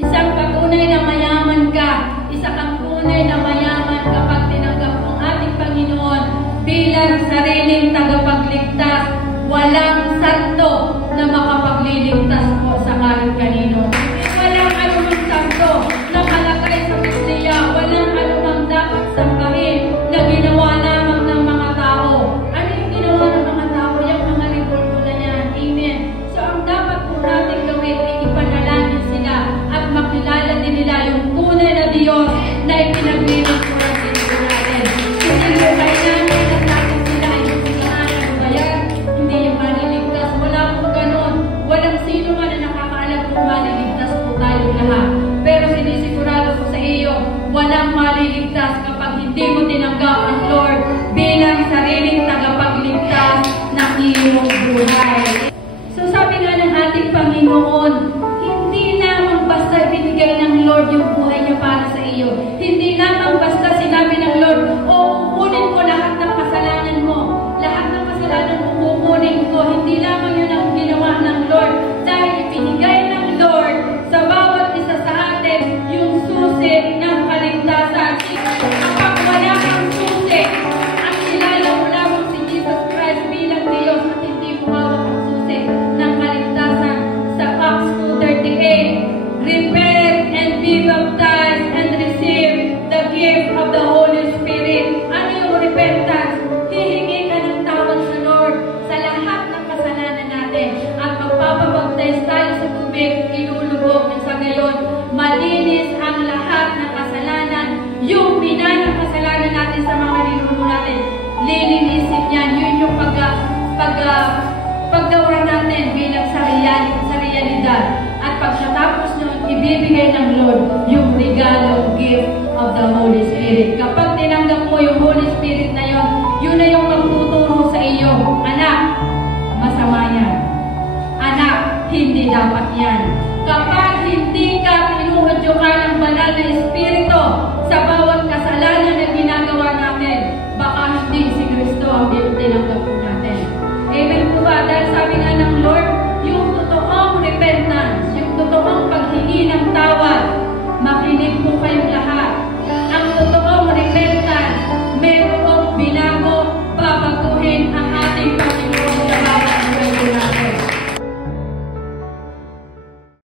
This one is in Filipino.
Isang patunay na mayaman ka, isa kang tunay na mayaman kapag tinanggap ang ating Panginoon bilang sariling tagapagligtas. Walang santo na makapagliligtas po sa kahit kanino. Walang anumang santo na kalagay sa Biblia, walang anumang dapat sambahin na ginawa lamang ng mga tao. Ano yung ginawa ng mga tao? Yung mga revolto na yan. Amen. So ang dapat po natin gawin ay ipanalangin sila at makilala din nila yung tunay na Diyos na ipinaglilingkuran din natin. Hindi yung kailangan na natin sila ay yung bayan, hindi yung maliligtas. Wala po ganun. Walang sino man na nakakaalam kung maliligtas po tayo lahat. Pero sinisigurado ko sa iyo, walang maliligtas kapag hindi mo tinanggap ang Lord bilang sariling tagapagligtas ng iyong buhay. So sabi nga ng ating Panginoon, hindi lamang basta binigay ng Lord yung buhay niya para sa iyo. Hindi lamang basta sinabi ng Lord, o kukunin ko lahat ng kasalanan mo. Lahat ng kasalanan mo kukunin ko. Hindi lamang yun ang ginawa ng Lord. Dahil ibinigay ng Lord sa bawat isa sa atin yung susi ng kaligtasan. Kapag wala kang susi, at kilala mo lamang si Jesus Christ bilang Diyos at hindi mo hawak ang susi ng kaligtasan. Sa Acts 2:38, repent and be baptized and receive the gift of the Holy Spirit. Ano yung repentance? Hihingi ka ng tawad sa Lord sa lahat ng kasalanan natin at magpapabaptize tayo sa tubig, ilulubog na sa gayon. Malinis ang lahat ng kasalanan. Yung minanang kasalanan natin sa mga ninuno natin, lilinisin yan. Yun yung paggawa natin bilang sa realidad. At pagkatapos nun, ibibigay ng Lord yung regalo, gift of the Holy Spirit. Kapag tinanggap mo yung Holy Spirit na yun, yun na yung magtuturo sa iyo. Anak, masama yan. Anak, hindi dapat yan. Kapag hindi ka tinuhadyo ka ng banal na Espiritu sa bawat kasalanan na